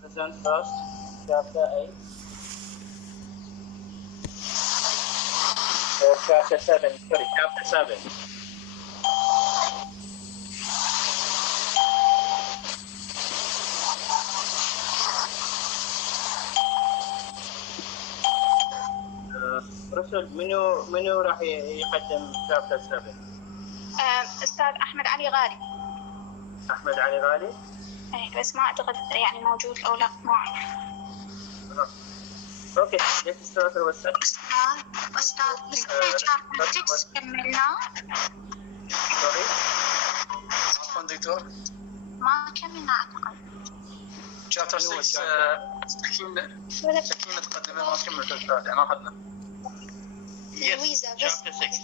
present first, chapter 8. Or chapter 7, sorry, chapter 7. رسل منو راح يقدم chapter 7؟ أستاذ أحمد علي غالي. أحمد علي غالي؟ إيه بس ما أعتقد يعني موجود أو لا ما أعرف. أوكي let's start our session. أستاذ chapter 6 كملناه. Sorry؟ عفوا دكتور. ما كملنا أعتقد. chapter 6 سكينة تقدمه ما كملت أستاذ يعني ما أخذنا. Yes, chapter 6.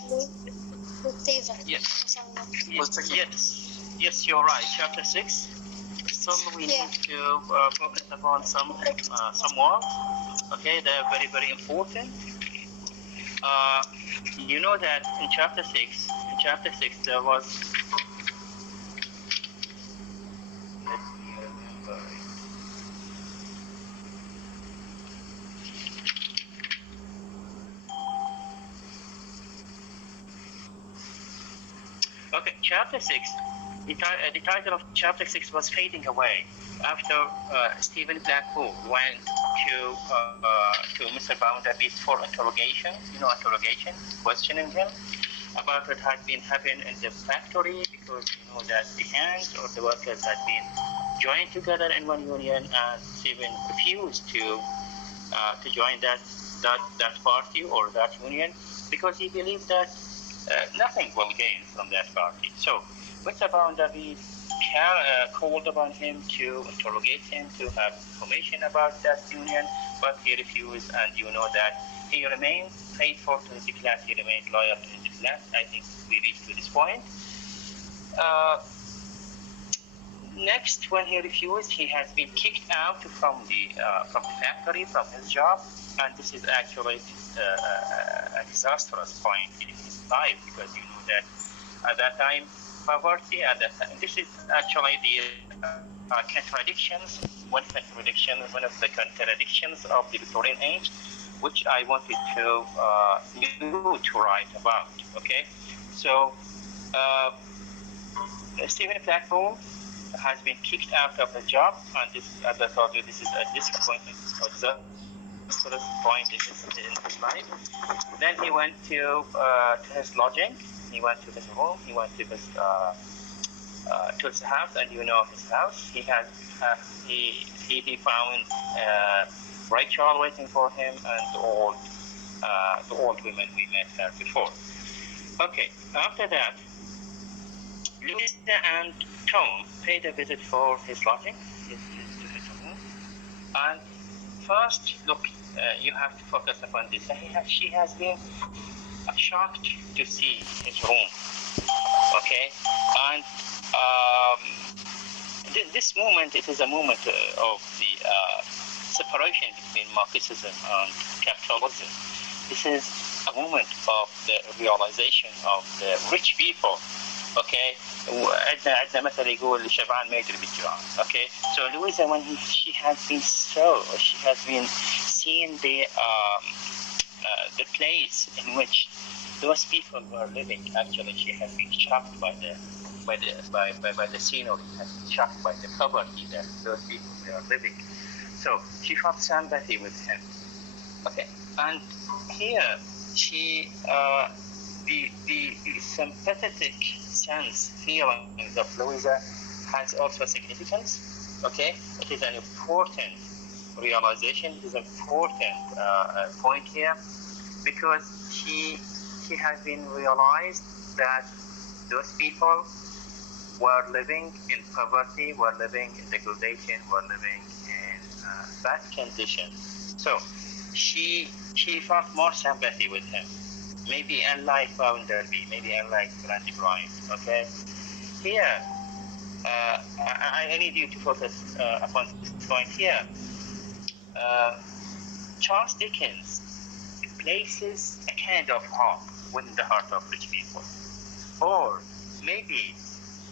Yes, you're right. Chapter 6. Still, we need to focus upon some words. Okay, they're very, very important. You know that in chapter 6, there was. Let me remember it. Okay, chapter 6. The title of chapter 6 was Fading Away. After Stephen Blackpool went to Mr. Bounderby's for interrogation, questioning him about what had been happening in the factory, because that the hands or the workers had been joined together in one union, and Stephen refused to join that party or that union because he believed that nothing will gain from that party. So Mr. Bounderby called upon him to interrogate him, to have information about that union, but he refused, and you know that he remained faithful to the class, he remained loyal to the class. I think we reached to this point. Next, when he refused, he has been kicked out from the factory, from his job, and this is actually a disastrous point in his life, because you know that at that time poverty, and this is actually the one of the contradictions of the Victorian age, which I wanted you to write about. Okay, so Stephen Blackpool has been kicked out of the job, and this, as I told you, this is a disappointment. Sort of point in his life. Then he went to his lodging. He went to his room. He went to his house, and you know his house. He found Rachel waiting for him, and the old women we met her before. Okay. After that, Louisa and Tom paid a visit for his lodging, to his room, and first, look, you have to focus upon this. She has been shocked to see his room. Okay, and this moment, it is a moment of the separation between Marxism and capitalism. This is a moment of the realization of the rich people. Okay, عندنا مثل يقول شبعان ما يدري بالجوع. Okay, so Louisa, when she has been seeing the place in which those people were living. Actually, she has been shocked by the scenery, has been shocked by the poverty that those people are living. So she felt sympathy with him. Okay, and here she the sympathetic feelings of Louisa has also significance. Okay, it is an important realization. It is an important point here, because she has been realized that those people were living in poverty, were living in degradation, were living in bad conditions. So she felt more sympathy with him. Maybe unlike Bounderby, maybe unlike Randy Bryant. Okay, here I need you to focus upon this point here. Charles Dickens places a kind of hope within the heart of rich people, or maybe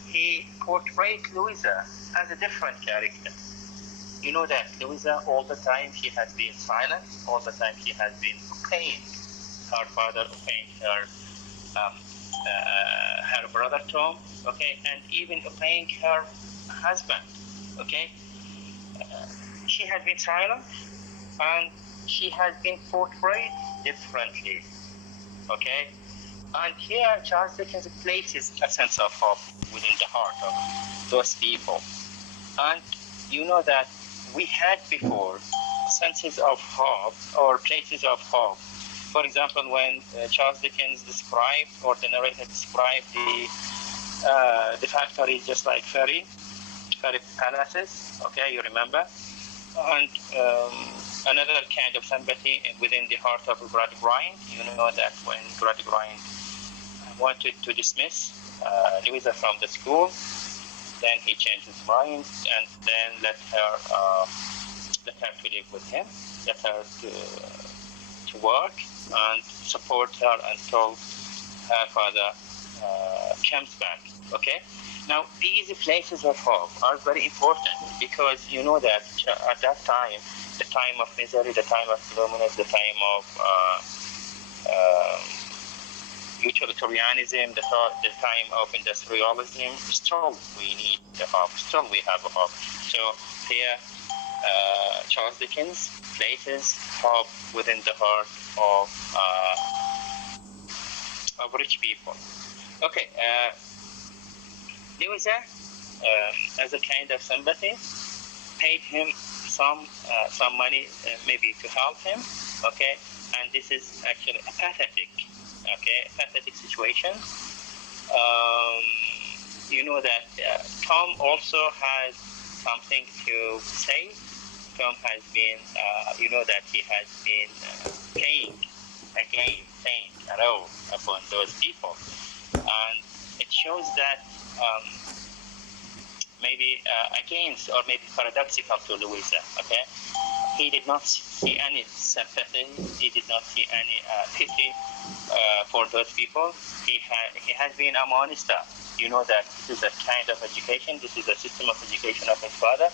he portrayed Louisa as a different character. you know that Louisa, all the time she has been silent, all the time she has been obeying her father, obeying her brother Tom, okay, and even obeying her husband, okay. She has been silent, and she has been portrayed differently, okay. And here Charles Dickens places a sense of hope within the heart of those people. And you know that we had before senses of hope or places of hope. For example, when Charles Dickens described, or the narrator described the factory just like fairy palaces, okay, you remember? And another kind of sympathy within the heart of Gradgrind. You know that when Gradgrind wanted to dismiss Louisa from the school, then he changed his mind and then let her to live with him, let her to work and support her until her father comes back. Okay. Now these places of hope are very important because you know that at that time, the time of misery, the time of loneliness, the time of utilitarianism, the time of industrialism, still we need the hope, still we have a hope. So here Charles Dickens places hope within the heart of rich people. Okay, Louisa, as a kind of sympathy, paid him some money, maybe to help him. Okay, and this is actually a pathetic situation. You know that Tom also has something to say. Tom has been, you know that he has been paying a role upon those people, and it shows that maybe against or maybe paradoxical to Louisa. Okay, he did not see any sympathy. He did not see any pity for those people. He has been a monster. You know that this is a kind of education. This is a system of education of his father.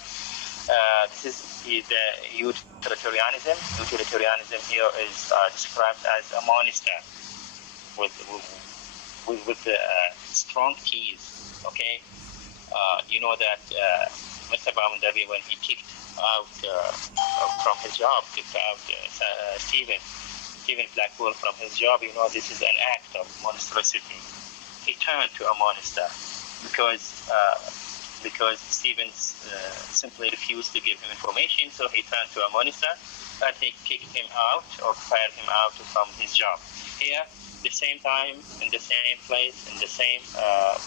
This is the utilitarianism. Utilitarianism here is described as a monster with strong keys. Okay, you know that Mr. Boundary, when he kicked out from his job, kicked out Stephen Blackpool from his job. You know, this is an act of monstrosity. He turned to a monster because Stephen simply refused to give him information, so he turned to a monster and he kicked him out or fired him out from his job. Here, the same time, in the same place, in the same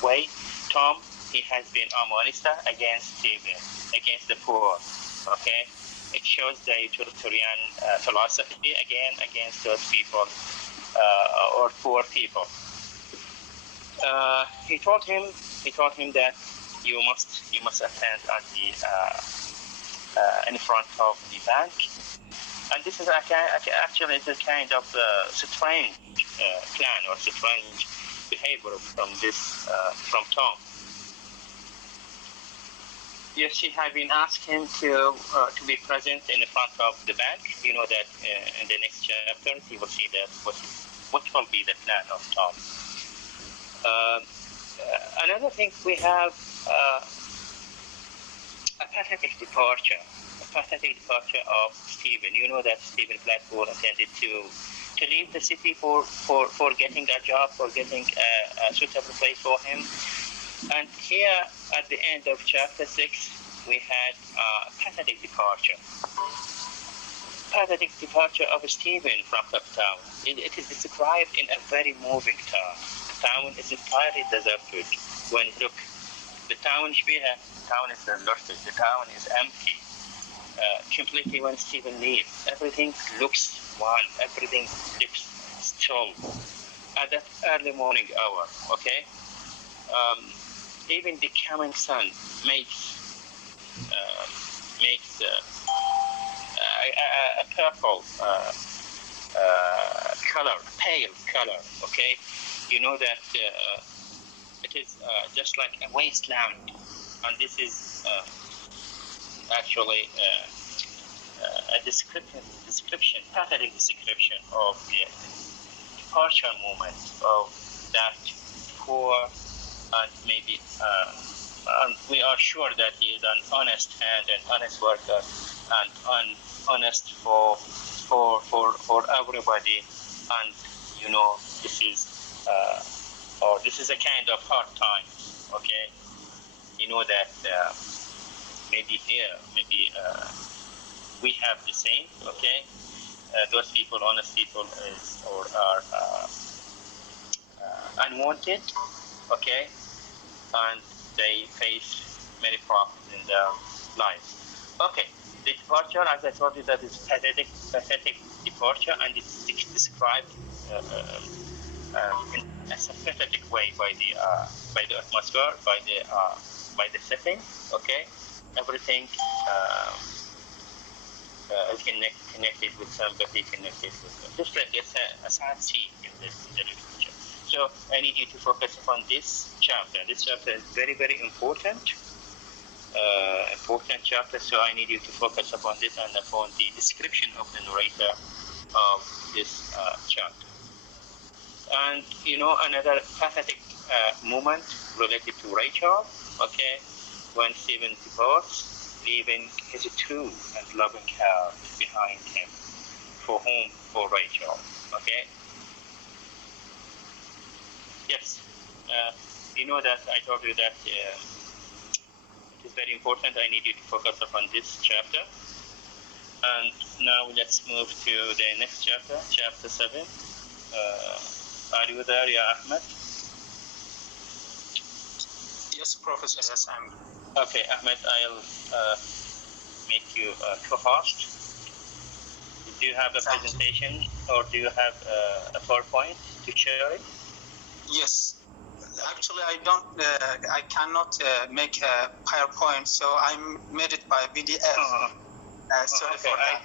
way, Tom, he has been a monster against Stephen, against the poor. Okay, it shows the utilitarian philosophy again against those people or poor people. He told him that you must attend at the in front of the bank, and this is actually it's a kind of strange plan or strange behavior from Tom. Yes, she had been asked him to be present in the front of the bank. You know that in the next chapter he will see that what will be the plan of Tom. Another thing, we have a pathetic departure of Stephen. You know that Stephen Blackpool intended to leave the city for getting a job, for getting a suitable place for him. And here, at the end of chapter 6, we had a pathetic departure of Stephen from the town. It is described in a very moving town. The town is entirely deserted. When you look, the town is deserted. The town is empty. Completely when Stephen leaves, everything looks one. Everything looks still. At that early morning hour, okay. Even the coming sun makes a purple color, pale color. Okay, you know that it is just like a wasteland, and this is actually a description, pathetic description of the departure moment of that poor and maybe and we are sure that he is an honest hand and honest worker and honest for everybody, and this is this is a kind of hard time. Okay, that maybe here we have the same. Okay, those people, honest people, are unwanted. Okay, and they face many problems in their lives. Okay, the departure, as I told you, that is pathetic departure, and it's described in a sympathetic way by the atmosphere, by the setting. Okay, everything is connected with sympathy, connected with just like a sad scene in the literature. So I need you to focus on this chapter. This chapter is very, very important chapter. So I need you to focus upon this and upon the description of the narrator of this chapter. And another pathetic moment related to Rachel. Okay, when Stephen departs, leaving his true and loving heart behind him. For whom? For Rachel. Okay. Yes, that I told you that it is very important. I need you to focus upon this chapter. And now let's move to the next chapter, chapter 7. Are you there, Ya Ahmed? Yes, Professor. Yes, I'm. Okay, Ahmed, I'll make you co-host. Do you have a presentation or do you have a PowerPoint to share it? Yes. Actually, I cannot make a PowerPoint, so I made it by PDF. Sorry okay, for that.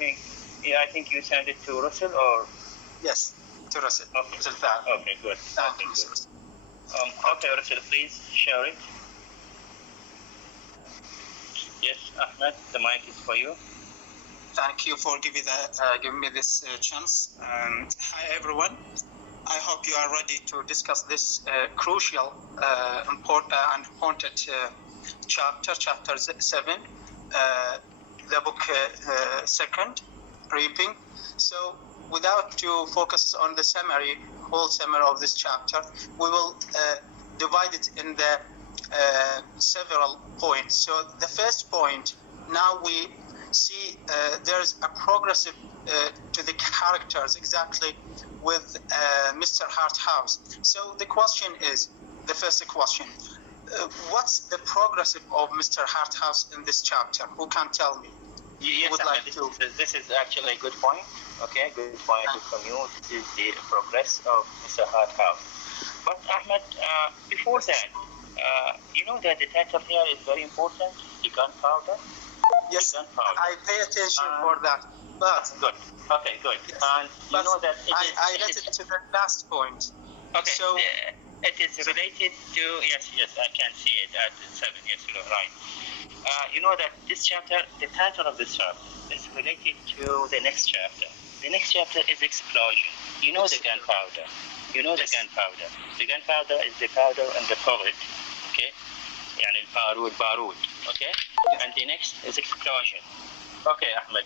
I think you sent it to Russell or? Yes, to Russell. Okay. Russell. Okay, good. Okay, good. Okay, Russell, please share it. Yes, Ahmed, the mic is for you. Thank you for giving me this chance. Hi, everyone. I hope you are ready to discuss this crucial, important chapter 7, the book second, reaping. So, without to focus on the whole summary of this chapter, we will divide it in the several points. So, the first point, now we see there's a progressive to the characters exactly with Mr. Harthouse. So the question is, the first question, what's the progressive of Mr. Harthouse in this chapter? Who can tell me? Yes, this is actually a good point. Okay, good point from you. This is the progress of Mr. Harthouse. But Ahmed, before that, that the title here is very important, the gunpowder. Yes, I pay attention for that. But good. Okay, good. Yes, and you know that I read it to the last point. Okay. So it is related to yes, I can see it at 7. Yes, you're right. You know that this chapter, the title of this chapter, is related to the next chapter. The next chapter is explosion. You know the gunpowder. You know the gunpowder. The gunpowder is the powder and the bullet. Okay. يعني البارود. Okay. Yes. And the next is explosion. Okay, Ahmed,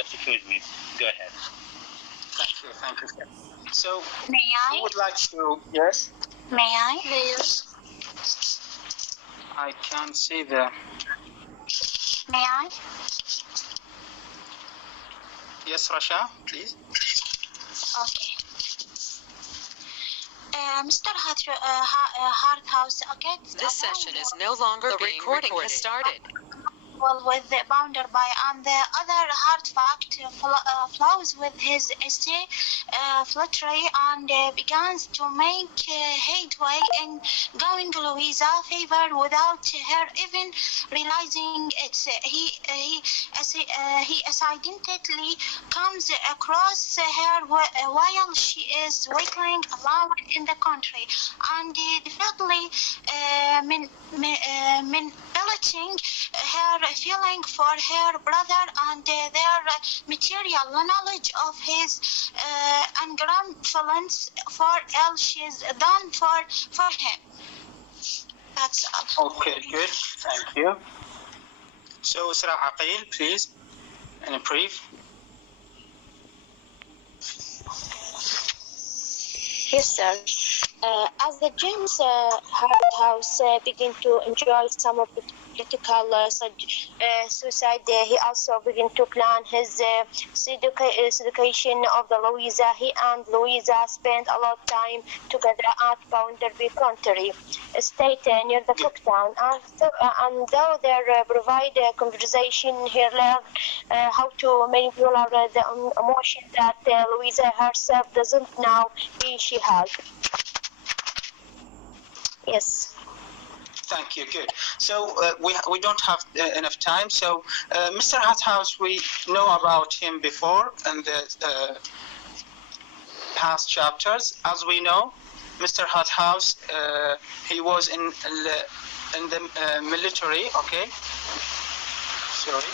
excuse me. Go ahead. Thank you. So, May I? who would like to? Yes. May I? I can see the. May I? Yes, Rasha, please. Okay. Mr. Harthouse, okay. This session is no longer being recorded. The recording has started. Well, with the bounder by, and the other hard fact flows with his essay flattery and begins to make headway in going Louisa favor without her even realizing it. He accidentally comes across her while she is waiting alone in the country, and definitely relating her feeling for her brother and their material knowledge of his ungratefulness for all she's done for him. That's all. Okay, good. Thank you. So, Isra Aqil, please, in a brief. Yes, sir. As the James Hart House began to enjoy some of the political suicide, he also began to plan his seduction of the Louisa. He and Louisa spent a lot of time together at Bounderby Country Estate near the Cooktown. And though they provide conversation, he learned how to manipulate the emotion that Louisa herself doesn't know she has. Yes. Thank you. Good. So we don't have enough time. So Mr. Hathouse, we know about him before in the past chapters. As we know, Mr. Hathouse, he was in the military. Okay. Sorry.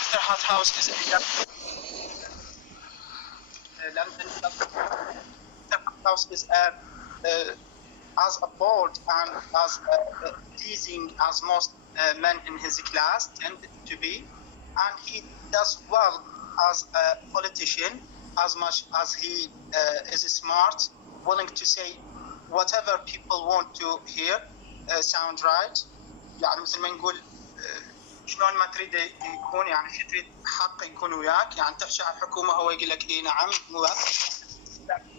Mr. Hathouse is as a bold and as pleasing as most men in his class tended to be, and he does well as a politician as much as he is smart, willing to say whatever people want to hear sound right. يعني مثل ما نقول شلون ما تريد يكون يعني شو تريد حق يكون وياك يعني تحكي على الحكومه هو يقول لك اي نعم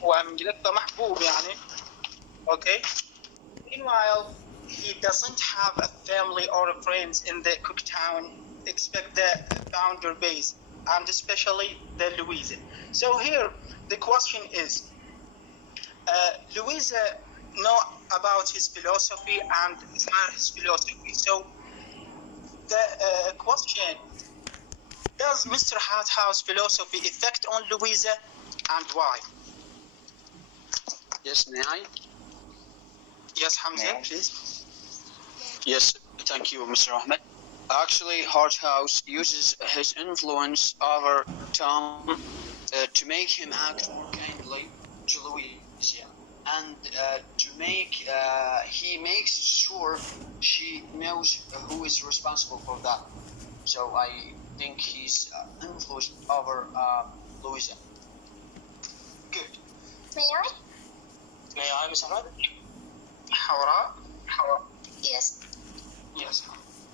هو من قلته محبوب يعني. Okay. Meanwhile, he doesn't have a family or friends in the Cooktown except the founder base, and especially the Louisa. So here, the question is, Louisa know about his philosophy and admire his philosophy. So the question, does Mr. Hathouse philosophy affect on Louisa and why? Yes, may I? Yes, Hamza, please. Yes, thank you, Mr. Ahmed. Actually, Harthouse uses his influence over Tom to make him act more kindly to Louisa, and he makes sure she knows who is responsible for that. So I think he's influenced over Louisa. Good. May I? May I, Mr. Ahmed? Hawra? Yes. Yes.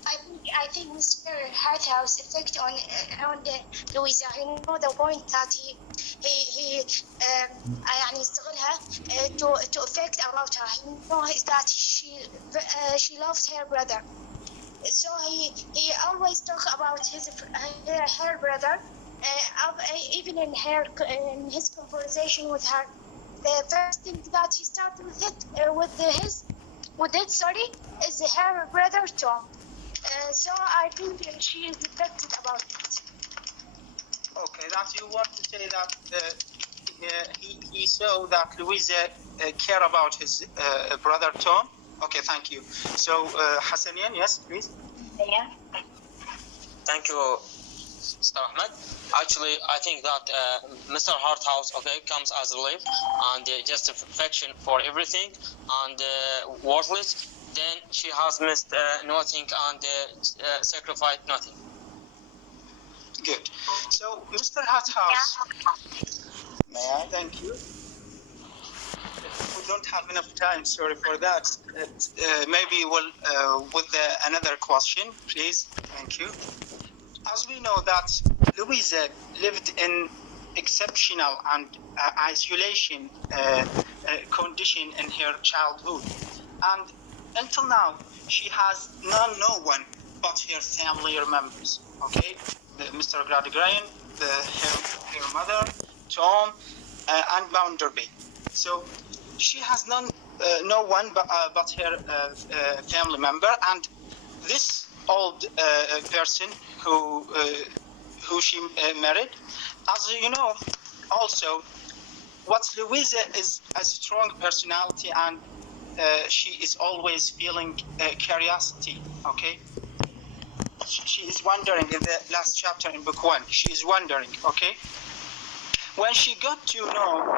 I think Mr. Harthouse effect on the Louisa. He know the point that he يعني يستغلها to affect about her. He knows that she loves her brother. So he always talk about her brother. Even in his conversation with her. The first thing that he started with it, is her brother Tom. So I think she is affected about it. Okay, that you want to say that he saw that Louisa care about his brother Tom. Okay, thank you. So Hassanian, yes, please. Yeah. Thank you, Mr. Ahmed. Actually, I think that Mr. Harthouse, comes as a relief and just affection for everything and worthless. Then she has missed nothing and sacrificed nothing. Good. So, Mr. Harthouse, may I? Thank you. We don't have enough time, sorry for that. Maybe we'll with another question, please. Thank you. As we know that Louisa lived in exceptional and isolation condition in her childhood, and until now she has no one but her family members. Okay, Mr. Gradigrain, her mother, Tom, and Bounderby. So she has no one but her family member, and this old person who she married. As you know, also, what Louisa is a strong personality and she is always feeling curiosity. Okay, she is wondering in the last chapter in book 1. She is wondering. Okay, when she got to know,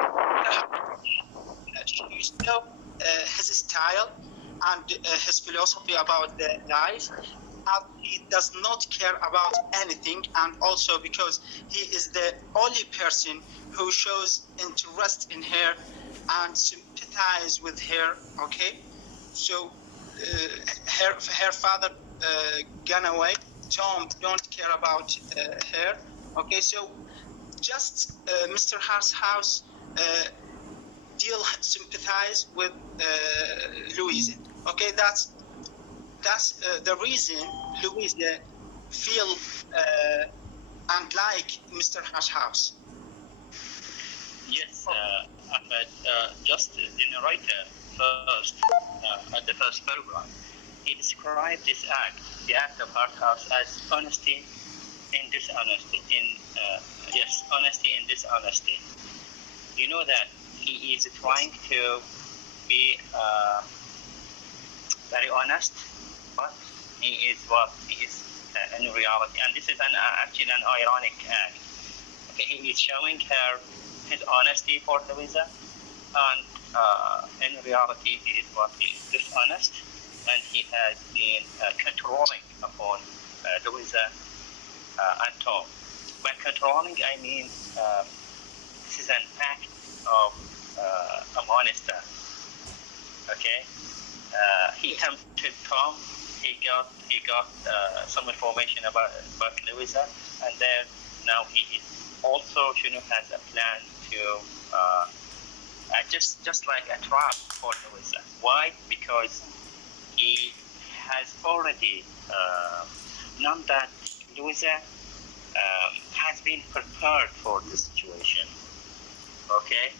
she saw his style and his philosophy about the life. He does not care about anything, and also because he is the only person who shows interest in her and sympathize with her. Okay, so her father gone away. Tom don't care about her. Okay, so just Mr. Hart's house sympathize with Louisa. Okay, that's the reason Louisa feel and like Mr. Hart's house. Yes, Ahmed, just the narrator first, at the first paragraph, he described this act, the act of Harthouse, as honesty in dishonesty. Honesty in dishonesty. You know that he is trying to be very honest, but he is what he is in reality. And this is actually an ironic act. Okay, he is showing her his honesty for Louisa, and in reality he is what he is dishonest, and he has been controlling upon Louisa and Tom. By controlling, I mean this is an act of a monster. Okay, he tempted Tom. He got some information about Louisa, and then now he is also has a plan to just like a trap for Louisa. Why? Because he has already known that Louisa has been prepared for this situation. Okay,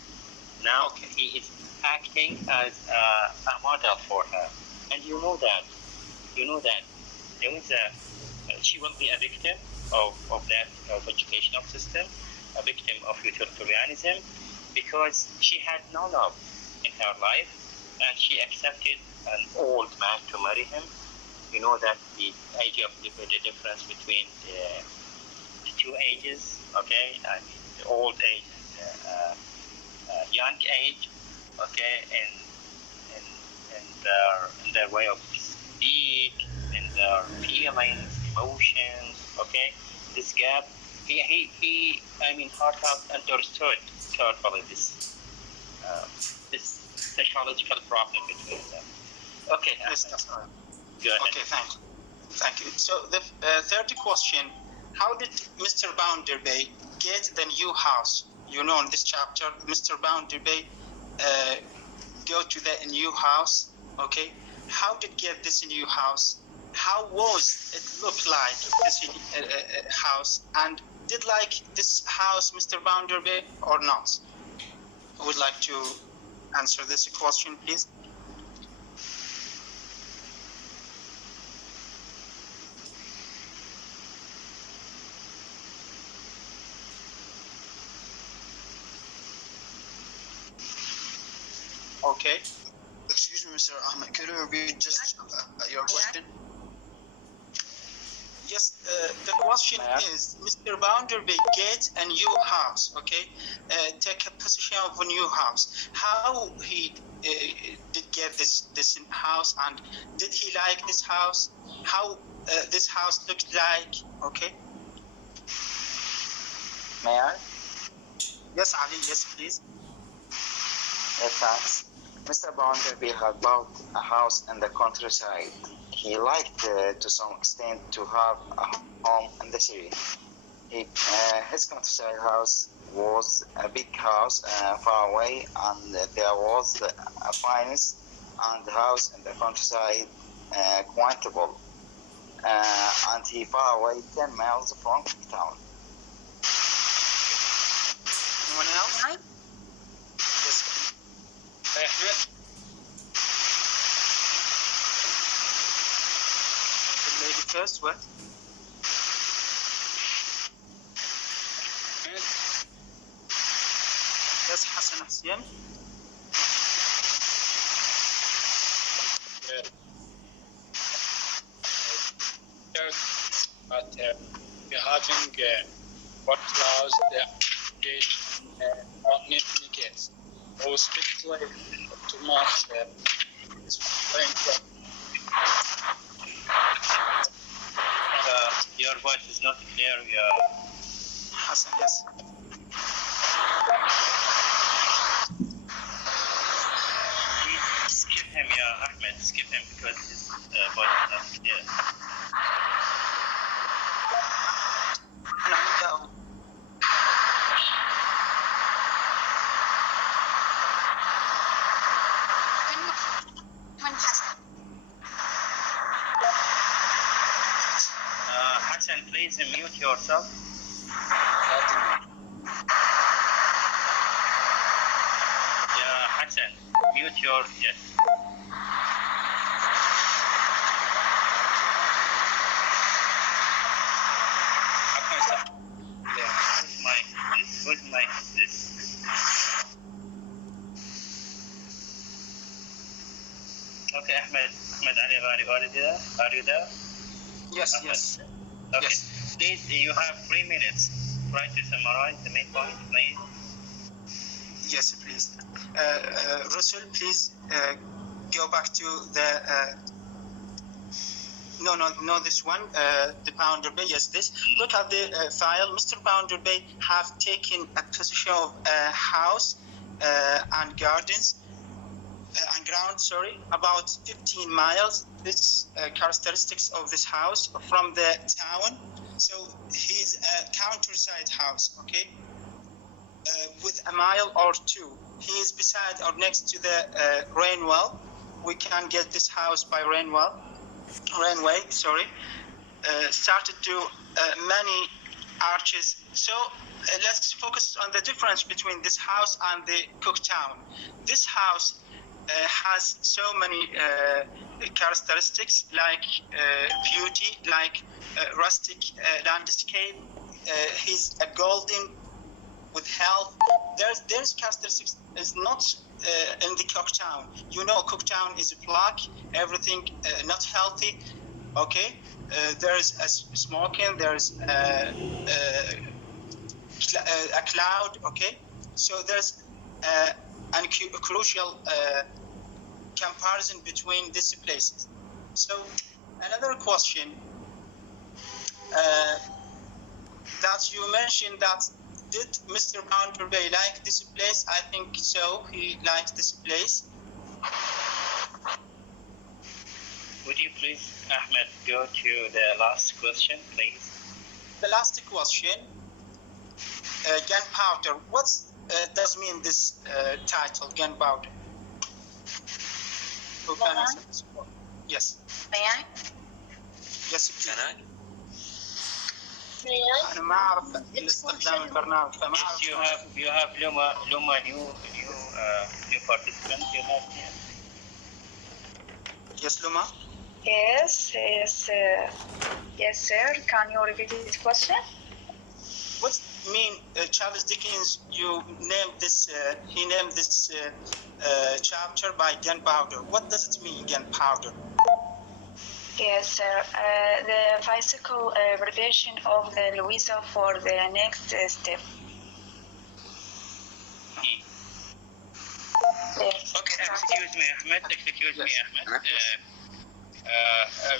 now he is acting as a model for her, and you know that Louisa, she will be a victim of that educational system, a victim of utilitarianism, because she had no love in her life, and she accepted an old man to marry him. You know that the age of the difference between the two ages, okay, and the old age and the young age, okay, in their way of speak, in their feelings, emotions, okay. This gap, Harthouse understood carefully this psychological problem between them. Okay. Yes, that's right. Go ahead. Okay, thank you. So the third question: how did Mr. Bounderby get the new house? You know, in this chapter, Mr. Bounderby go to the new house. Okay, how did get this new house? How was it look like this house? And did like this house Mr. Bounderby or not? I would like to answer this question, please. Okay. Excuse me, Mr. Ahmed, could you repeat just your question? Yes, the question is, Mr. Bounderby get a new house, okay? Take a position of a new house. How he did get this house, and did he like this house? How this house looked like, okay? May I? Yes, Ali, yes, please. Yes, thanks. Mr. Bounderby had bought a house in the countryside. He liked to some extent to have a home in the city. His countryside house was a big house far away, and there was a finest and house in the countryside quantable, and he far away 10 miles from town. Anyone else? Yes. The lady first, what? Yes, Hassan Hussein. we're having what allows the engage on kids. Or especially too much is playing. Your voice is not clear. Hassan, yes. Please skip him, Ahmed. Skip him because his voice is not clear. Hassan, please mute yourself. Hassan, mute your, yes. Whose mic is this? Okay, Ahmed Ali Ghari, are you there? Yes, Ahmed. yes. Okay, Yes. please, you have 3 minutes. Try to summarize the main point, please. Yes, please. Russell, please go back to the. No, this one, the Pounder Bay. Yes, this. Look at the file. Mr. Pounder Bay have taken a position of house and gardens and ground. Sorry, about 15 miles. This characteristics of this house from the town. So he's a countryside house. Okay. With a mile or two. He is beside or next to the rain well. We can get this house by rainway, sorry. Started to many arches. So let's focus on the difference between this house and the Cooktown. This house has so many characteristics like beauty, like rustic landscape. He's a golden with health. There's characteristics is not in the Cooktown. You know, Cooktown is black, everything not healthy. Okay, there's a smoking, there's a cloud. Okay, so there's a crucial comparison between these places. So another question that you mentioned that. Did Mr. Pounder Bay like this place? I think so. He liked this place. Would you please, Ahmed, go to the last question, please? The last question, gunpowder. What does mean this title, gunpowder? Who can answer this? Yes. May I? Yes, please. Can I? أنا ما أعرف الاستخدام البرنامج فما أعرف. You have Luma new participant. You have here. Yes, Luma. Yes, sir. Can you repeat this question? What mean Charles Dickens? You named this. He named this chapter by gunpowder. What does it mean, gunpowder? Yes, sir. The physical preparation of the Louisa for the next step. Yes. Okay, excuse me, Ahmed.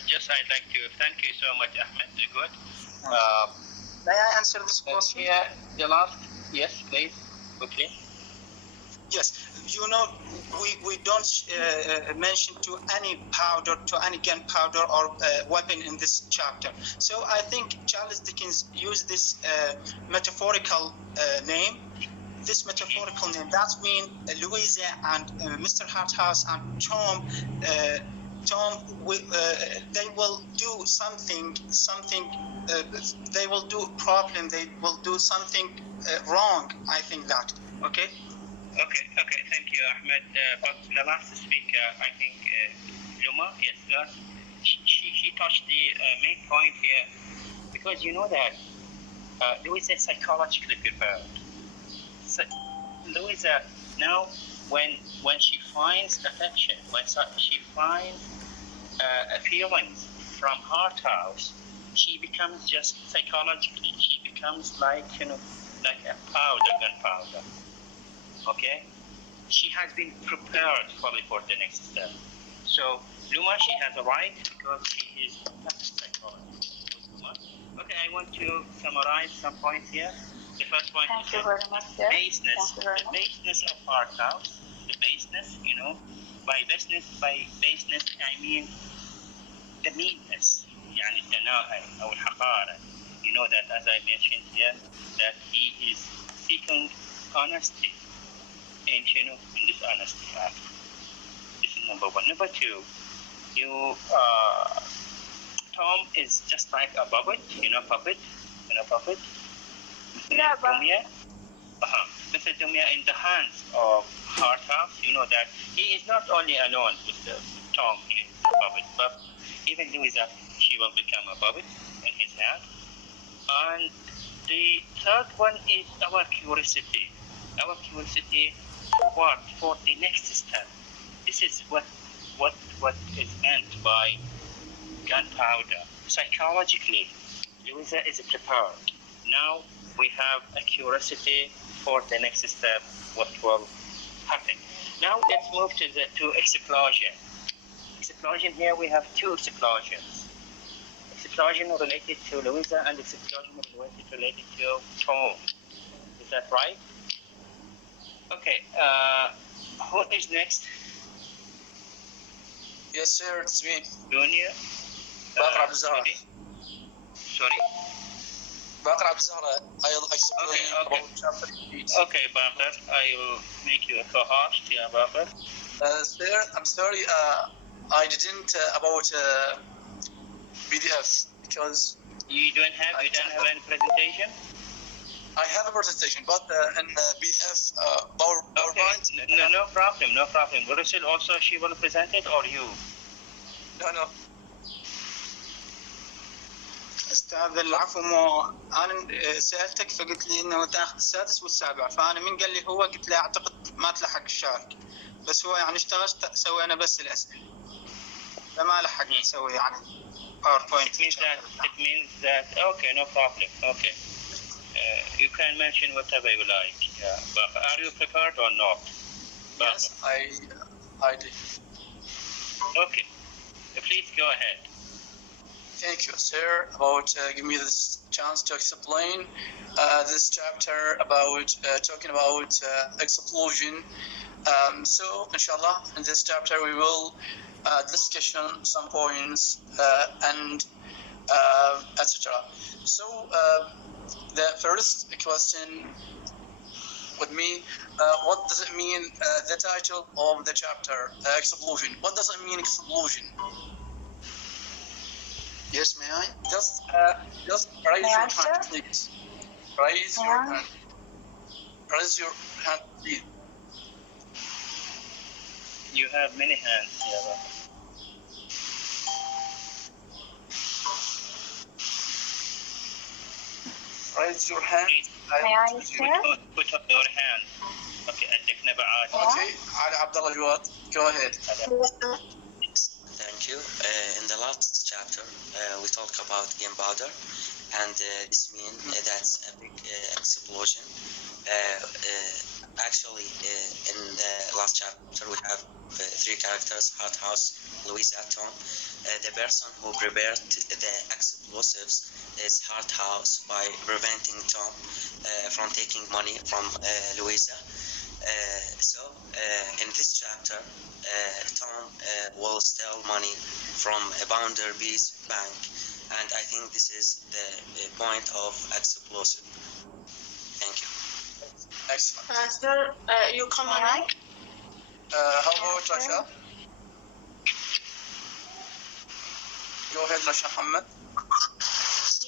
Just I'd like to thank you so much, Ahmed. Good. May I answer this question? Yeah, the last. Yes, please, quickly. Yes, you know, we don't mention to any powder, to any gunpowder or weapon in this chapter. So I think Charles Dickens used this metaphorical name. This metaphorical name, that means Louisa and Mr. Harthouse and Tom, they will do something. They will do a problem. They will do something wrong. I think that. Okay. Okay, thank you, Ahmed. But the last speaker, I think, Luma, yes, she touched the main point here, because you know that Louisa is psychologically prepared. So Louisa, now when she finds affection, when she finds feelings from Harthouse, she becomes just psychologically, she becomes like, like a gunpowder. Okay? She has been prepared fully for the next step. So Luma, she has a right because she is a psychologist. Okay, I want to summarize some points here. The first point Thank is you very much, sir. the baseness of our house. The baseness, by baseness I mean the meanness, يعني الدناءة أو الحقارة. You know that, as I mentioned here, that he is seeking honesty and in this honesty act. This is number one. Number two, Tom is just like a puppet, puppet. Yeah, but Mr. Dumia, in the hands of Harthouse, you know that he is not only alone with Tom, he is a puppet, but even Louisa, she will become a puppet in his hand. And the third one is our curiosity. Our curiosity for the next step. This is what is meant by gunpowder. Psychologically, Louisa is prepared. Now we have a curiosity for the next step, what will happen. Now let's move to explosion. Explosion, here we have two explosions. Explosion related to Louisa and explosion related to Tom. Is that right? Okay, who is next? Yes, sir, it's me. Junior? Bakr Abdul Zahra. Sorry? Bakr Abdul Zahra. I'll explain about chapter 8. Okay, Bakr, I will make you a co-host. Yeah, Bakr. Sir, I'm sorry, I didn't about PDF because you don't have any presentation? I have a presentation, but in PDF PowerPoint. Okay. No problem. Russell also, she will present it, or you? No. استاذ العفو، انا سالتك فقلت لي انه تاخذ السادس والسابع، فانا من قال لي هو قلت له اعتقد ما تلحق الشارك، بس هو يعني اشتغلت سوينا بس الاسئله فما لحق نسوي يعني باوربوينت. It means that okay, no problem. Okay, you can mention whatever you like. But are you prepared or not? Yes, I did. Okay, please go ahead. Thank you, sir, about giving me this chance to explain this chapter about talking about explosion. So, inshallah, in this chapter we will discussion some points and etc. So, the first question with me, what does it mean? The title of the chapter, explosion. What does it mean, explosion? Yes, may I? Just raise your hand, please. Raise your hand. Raise your hand, please. You have many hands here. Raise your hand. May I, sir? Put up your hand. Okay, عندك نبعات. Okay, Ali Abdullah Jawad, go ahead. Thank you. In the last chapter, we talked about gunpowder, and this means that's a big explosion. Actually, in the last chapter, we have three characters: Harthouse, Louisa, Tom. The person who prepared the explosives is Harthouse by preventing Tom from taking money from Louisa. So, in this chapter, Tom will steal money from a Bounderby's bank, and I think this is the point of explosive. Thank you. Excellent. Sir, you come on. How about Rasha? Go ahead, Rasha Hamad.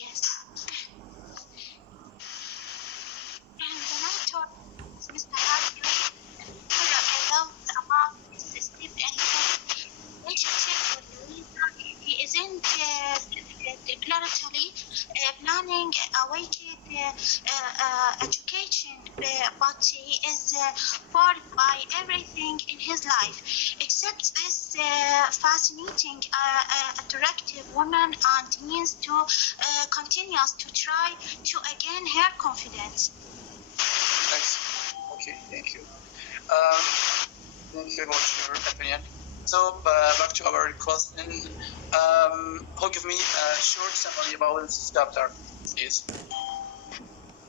Yes. And when I told Mr. Hardy about this step and his relationship with Louisa, he isn't clarity planning a weighted education, but he is bored by everything in his life except accepts this fascinating, attractive woman and means to continues to try to gain her confidence. Thanks. Okay, thank you. Thank you about your opinion. So back to our question. Who give me a short summary about this chapter, please?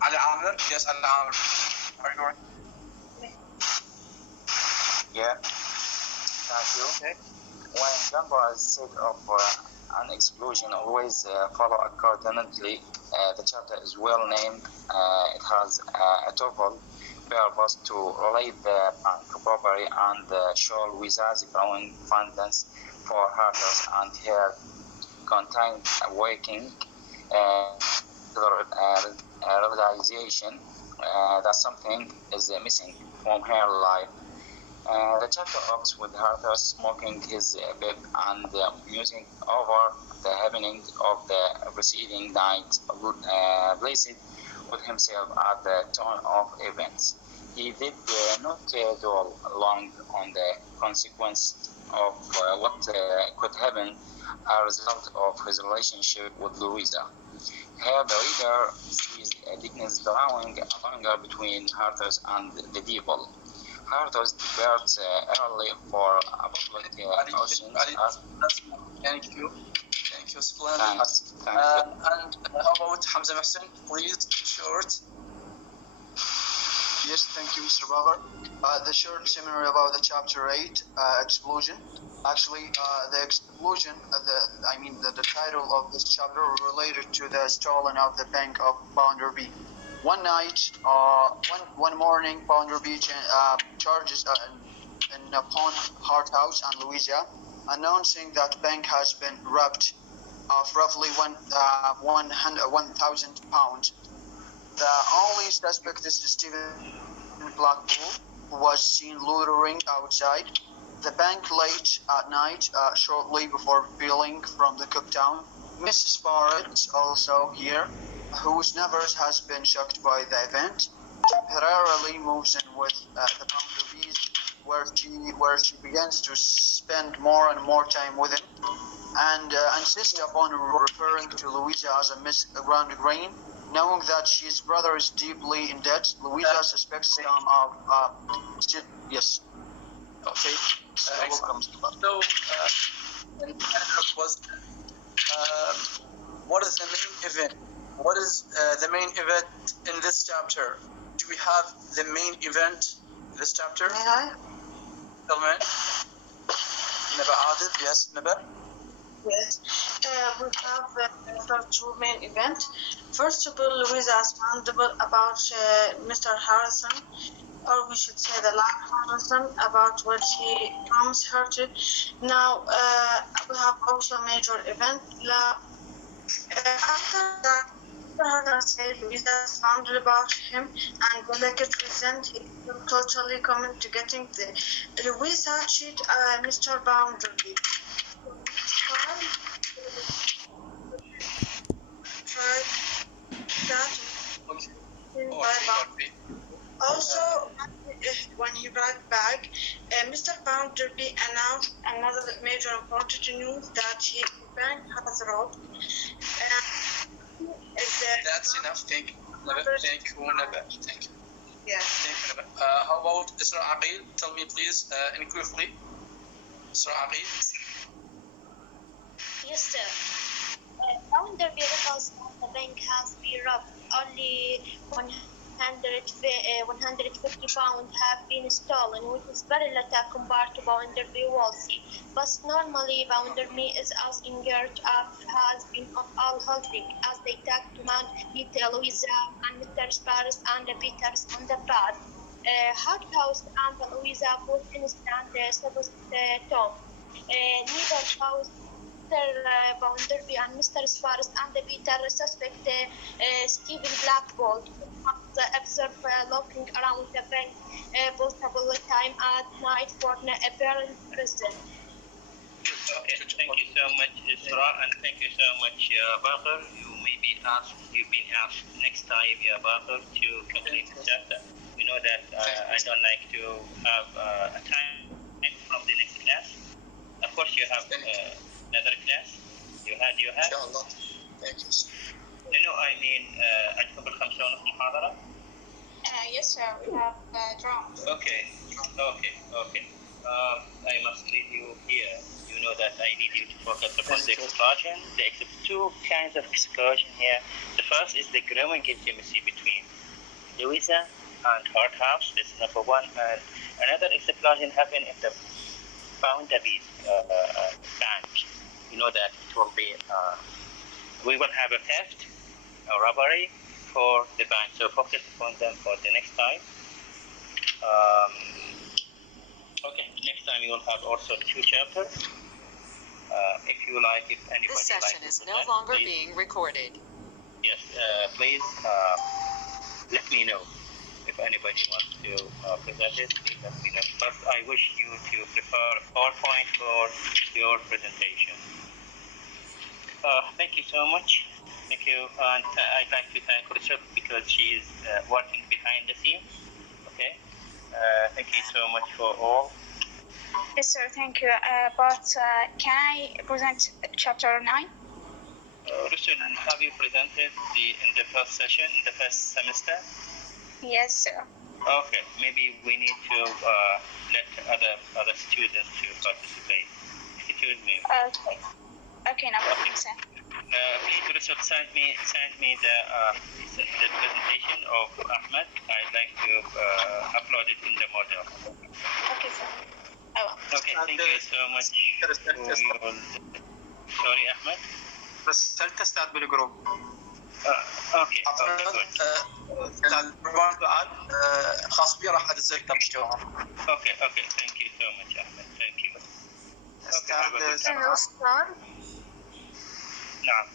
Ali Amr? Yes, Ali Amr. Are you ready? Yeah, thank you. Okay. When Jumbo is said of an explosion, always follow accordingly. The chapter is well named. It has a twofold purpose to relate the bank robbery and show Louisa's growing fondness for herders and her contained waking realization that something is missing from her life. The chapter opens with Arthur smoking his pipe and musing over the happenings of the preceding night, placed with himself at the tone of events. He did not dwell long on the consequence of what could happen as a result of his relationship with Louisa. Here the reader sees Dickens drawing a longer between Arthur's and the devil. Arthur's departs early for a public ocean. Thank you. Thank you, splendid. Thanks. And how about Hamza Mohsen? Please, short. Yes, thank you, Mr. Babar. The short summary about the chapter 8, explosion. Actually, the explosion, the title of this chapter related to the stolen of the bank of Bounderby. One night, one morning, Bounderby charges upon Hart House and Louisa, announcing that bank has been robbed of roughly £1,000. The only suspect is Stephen Blackpool, who was seen loitering outside the bank late at night, shortly before bailing from the Cooktown. Mrs. Barrett also here, whose nerves has been shocked by the event, temporarily moves in with the Bounderbys, where she begins to spend more and more time with him, and insists upon referring to Louisa as a Miss Ground-Grain. Knowing that his brother is deeply in debt, Louisa suspects him of yes. Okay. Welcome. So, what is the main event? What is the main event in this chapter? Do we have the main event in this chapter? May I? Tell me. Naba Adil, yes, Naba. Yes. We have two main events. First of all, Louisa is found about Mr. Harrison, or we should say the last Harrison, about what he promised her to. Now, we have also a major event. After that, Louisa is found about him, and delicate resent he will totally commit to getting the Louisa cheat Mr. Bounderby. Tried that. Also, when he arrived back, Mr. Bounderby announced another major important news that his bank has robbed. That's enough. Thank you, Naba. Thank you, Naba. Thank you. Yes. Thank you, Naba. How about Isra Aqil? Tell me, please, in quickly. Isra Aqil. Yes, sir. Bounderby recalls that the bank has been robbed. Only £150 have been stolen, which is very little compared to Bounderby wealthy. But normally, Bounderby is as inert as has been of all holding, as they take to man meet Louisa and Mr. Sparrows and Peters on the path. Hart House and Louisa both instant Tom. Neither house Bounderby and Mr. Sparrows and Peter suspect Stephen Blackpool, observed looking around the bank multiple time at night for a apparent reason. Okay, thank you so much, Isra, and thank you so much, Bakr. You've been asked next time, Bakr, to complete the chapter. We know that I don't like to have a time from the next class. Of course, you have another class. You had. inshallah. Thank you. I mean, عندكم ال50 محاضرة. Yes, sir. We have drums. Okay. I must leave you here. You know that I need you to focus upon the explosion. There are two kinds of explosion here. The first is the growing intimacy between Louisa and Harthouse. This is number one. And another explosion happened in the boundaries bank. You know that it will be. We will have a theft, a robbery for the bank. So focus upon them for the next time. Okay, next time we will have also 2 chapters. If you like, if anybody This session likes is no longer being recorded. Yes, please let me know. If anybody wants to present it, please let me know. First, I wish you to prepare a PowerPoint for your presentation. Thank you so much. Thank you. And I'd like to thank Richard because she is working behind the scenes. Okay. Thank you so much for all. Yes, sir. Thank you. But can I present chapter 9? Richard, have you presented in the first session, in the first semester? Yes, sir. Okay. Maybe we need to let other students to participate. Excuse me. Okay. Okay, no problem, sir. Please, Richard, send me the presentation of Ahmed. I'd like to upload it in the model. Okay, sir. I will. Okay, thank you so much. Sorry, Ahmed. رسلت استاذ بالجروب. Okay, good. استاذ روان بعد خاص بي راح ادزلك مشتوى. Okay, thank you so much, Ahmed. Thank you. أستاذ نعم.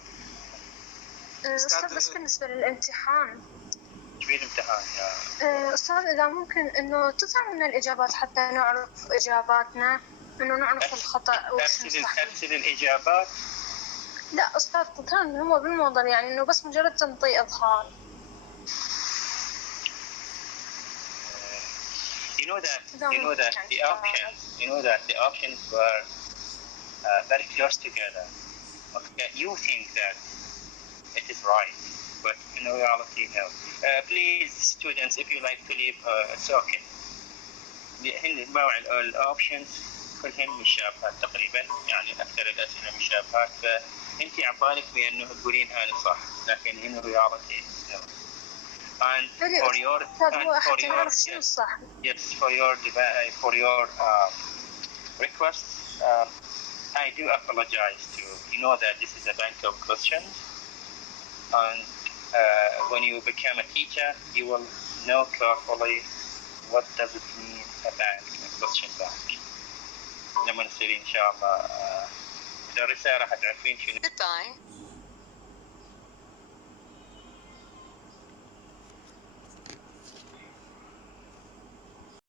أستاذ بس بالنسبة للامتحان. شو الامتحان يا أستاذ إذا ممكن إنه تطلع لنا الإجابات حتى نعرف إجاباتنا، إنه نعرف الخطأ وش نصحح. أرسل الإجابات. لا أستاذ تطلع لنا هو بالموضوع يعني إنه بس مجرد تنطي إظهار. You know that the options were very close together. Okay, you think that it is right, but in reality, no. Please, students, if you like to leave, it's okay. الأوبشنز كلهن مشابهات تقريبا، يعني أكثر الأسئلة مشابهات، فأنت عبالك بأنه تقولين أنا صح، لكن in reality, no. And for your request, I do apologize to you. You know that this is a bank of questions, and when you become a teacher, you will know carefully what does it mean a bank, a question bank. لما نصير إن شاء الله درسة راح تعرفين شنو. Goodbye.